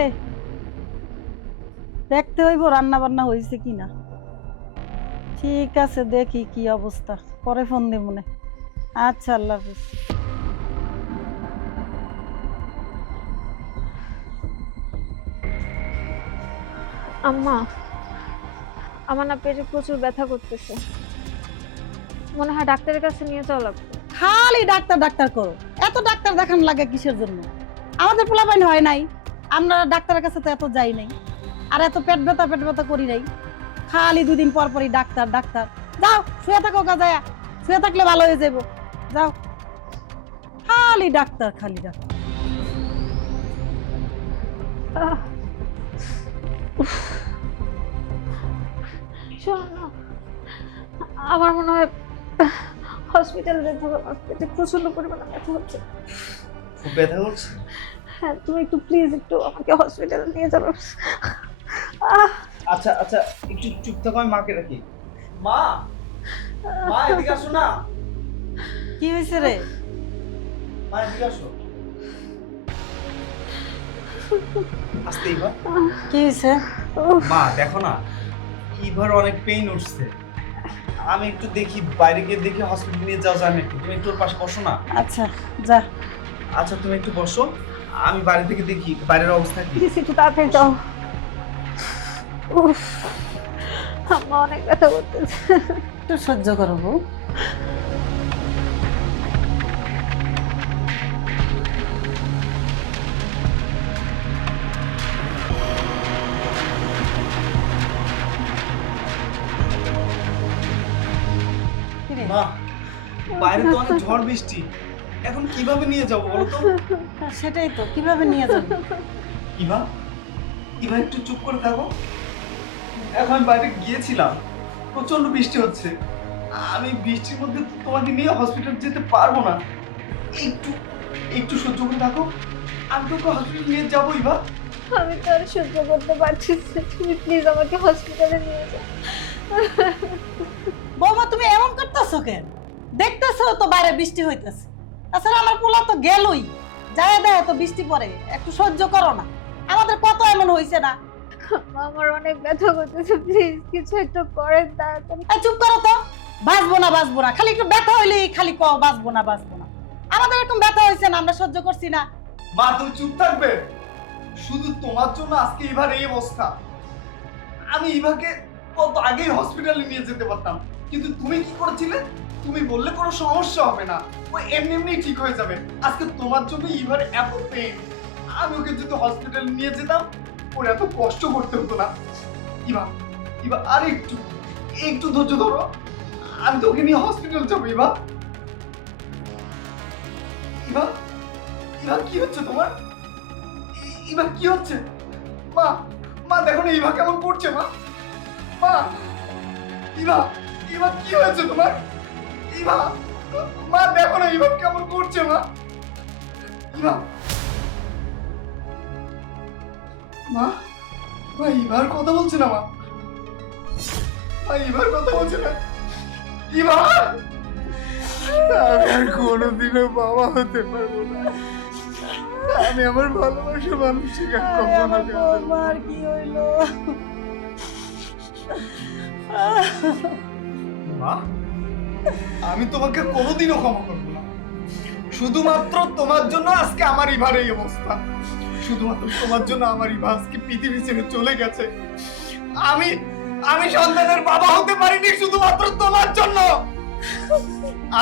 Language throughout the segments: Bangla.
রে, দেখতে হইব রান্না বান্না হয়েছে কিনা। ঠিক আছে, দেখি কি অবস্থা, পরে ফোন দিব মনে। আচ্ছা, আল্লাহ হাফিজ। আম্মা, আমার না পেটে প্রচুর ব্যথা করতেছে, মনে হয় ডাক্তারের কাছে নিয়ে যাওয়া লাগবে। খালি ডাক্তার ডাক্তার করো, এত ডাক্তার দেখান লাগে কিসের জন্য? আমাদের পোলাপাইন হয় নাই, আমরা ডাক্তারের কাছে তো এত যাই নাই, আর এত পেট ব্যথা করি নাই। খালি 2 দিন পর পরই ডাক্তার ডাক্তার। যাও শুয়ে থাকো, কাজায়া শুয়ে থাকলে ভালো হয়ে যাবো। যাও, খালি ডাক্তার খালি ডাক্তার। আহ, উফ। শোনো না, আমার মনে হয় হসপিটালে যেতে হবে, আমার পেটে প্রচন্ড পরিমাণে ব্যথা হচ্ছে। খুব ব্যথা করছে? হ্যাঁ, তুমি একটু প্লিজ একটু আমাকে হসপিটালে নিয়ে যাবে। আচ্ছা আচ্ছা, একটু চুপ থাকো, আমি মাকে রাখি। মা, মা এদিকে আসো না। কি হয়েছে রে? মা এদিকে আসো। আস্তে ইভা। কি হয়েছে? মা দেখো না, ইভার অনেক পেইন উঠছে। আমি একটু দেখি, বাইরে গিয়ে দেখি হসপিটাল নিয়ে যাও জানি একটু। তুমি একটু ওর পাশে বসো না। আচ্ছা যা। আচ্ছা তুমি একটু বসো, আমি বাইরে থেকে দেখি বাইরের অবস্থা কি। প্লিজ একটু তাড়াতাড়ি যাও। উফ, আম্মা অনেক ব্যথা করতেছে। একটু সহ্য করো বউ। মা, বাইরে তো অনেক ঝড় বৃষ্টি, এখন কিভাবে নিয়ে যাবো বলো তো? সেটাই তো, কিভাবে নিয়ে যাবো? ইভা, ইভা একটু চুপ করে থাকো। এখন আমি বাইরে গিয়েছিলাম, প্রচন্ড বৃষ্টি হচ্ছে, আমি বৃষ্টির মধ্যে তোমাকে নিয়ে হসপিটাল যেতে পারবো না। একটু একটু সহ্য করে থাকো, আমি তোকে হসপিটাল নিয়ে যাবো। ইভা, আমি তো আর সহ্য করতে পারছি না, তুমি প্লিজ আমাকে হসপিটালে নিয়ে যাও। বৌমা তুমি এমন করতেছো কেন? দেখতেছো তো বাইরে বৃষ্টি হইতেছে, তাছাড়া আমার পোলা তো গেলই, যায় দেয় তো বৃষ্টি পড়ে, একটু সহ্য করো না। আমাদের কত এমন হইছে না? আমার অনেক ব্যথা করতেছে, প্লিজ কিছু একটা করেন তাড়াতাড়ি। এই চুপ করো তো, বাঁচবো না, খালি একটু ব্যথা হইলেই খালি কও বাঁচবো না। আমাদের একটু ব্যথা হইছে না, আমরা সহ্য করছি না। মা তুমি চুপ থাকবে? শুধু তোমার জন্য আজকে ইভার এই অবস্থা। আমি ইভাকে কত আগেই হসপিটালে নিয়ে যেতে পারতাম, কিন্তু তুমি কি করেছিলে? তুমি বললে কোনো সমস্যা হবে না, ও এমনি এমনি ঠিক হয়ে যাবে। আজকে তোমার জন্য ইভার এত পেইন, আমি ওকে যদি হসপিটালে নিয়ে যেতাম ওর এত কষ্ট করতে হতো না। ইভা, ইভা আর একটু একটু ধৈর্য ধরো, আমি তো ওকে নিয়ে হসপিটাল যাবো। ইভা, ইভা, ইভা কি হচ্ছে তোমার? ইভা কি হচ্ছে? মা, মা দেখো না ইভা কেমন করছে। মা, মা, ইভা, ইভা কি হয়েছে তোমার? ইভা, মা দেখো না ইভা কেমন করছে। মা, ইভা, মা, মা ইভার কথা বলছে না। মা, মা ইভার কথা বলছে না। ইভা, আমি আর কোনোদিনও বাবা হতে পারবো না। আমি আমার ভালোবাসা মানুষকে আমার বৌমার কি হইলো? মা, আমি তোমাকে কোনোদিনও ক্ষমা করবো না। শুধুমাত্র তোমার জন্য আজকে আমার ইভার এই অবস্থা, শুধুমাত্র তোমার জন্য আমার ইভা আজকে পৃথিবী ছেড়ে চলে গেছে। আমি আমি সন্তানের বাবা হতে পারিনি শুধুমাত্র তোমার জন্য।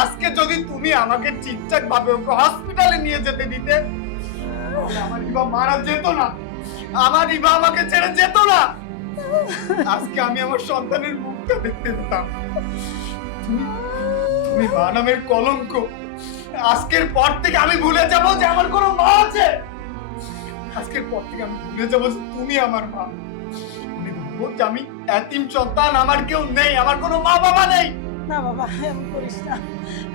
আজকে যদি তুমি আমাকে ঠিকঠাক ভাবে ওকে হসপিটালে নিয়ে যেতে দিতে, তাহলে আমার ইভা মারা যেত না, আমার ইভা আমাকে ছেড়ে যেত না। আজকে আমি আমার সন্তানের মুখটা দেখতে পেতাম। তুমি মা নামের কলঙ্ক। আজকের পর থেকে আমি ভুলে যাব যে আমার কোনো মা আছে। আজকের পর থেকে আমি ভুলে যাব যে তুমি আমার মা। আমি ভাববো যে আমি এতিম সন্তান, আমার কেউ নেই, আমার কোনো মা বাবা নেই। না বাবা, এমন করিস না,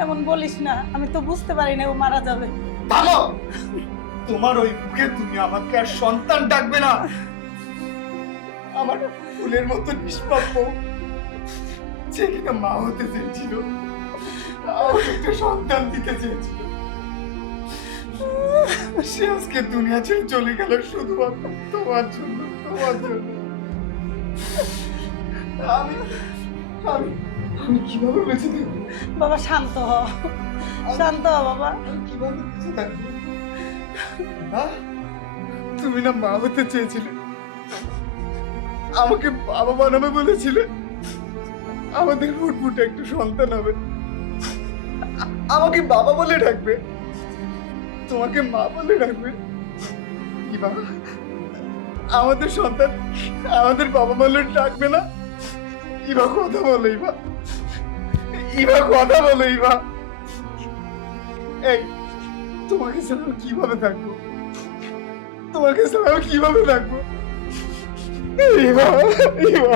এমন বলিস না, আমি তো বুঝতে পারি না ও মারা যাবে। ভালো, তোমার ওই মুখে তুমি আমাকে আর সন্তান ডাকবে না। আমার ফুলের মতো নিষ্পাপ যে কিনা মা হতে চেয়েছিল, আমাকে একটা সন্তান দিতে চেয়েছিল। সে আজকে দুনিয়া ছেড়ে চলে গেল শুধুমাত্র তোমার জন্য, তোমার জন্য। আমি আমি আমি কিভাবে বেঁচে থাকবো? বাবা শান্ত হ, শান্ত হ বাবা। আমি কিভাবে বেঁচে থাকবো? হ্যাঁ? তুমি না মা হতে চেয়েছিলে, আমাকে বাবা বানাবে বলেছিলে, আমাদের ফুটফুটে একটু সন্তান হবে, আমাকে বাবা বলে ডাকবে, তোমাকে মা বলে ডাকবে। ইভা, আমাদের সন্তান আমাদের বাবা বলে ডাকবে না? ইভা কথা বলো, ইভা, ইভা কথা বলো, ইভা। এই, তোমাকে ছাড়া আমি কিভাবে থাকবো? তোমাকে ছাড়া আমি কিভাবে থাকবো? ইভা, ইভা।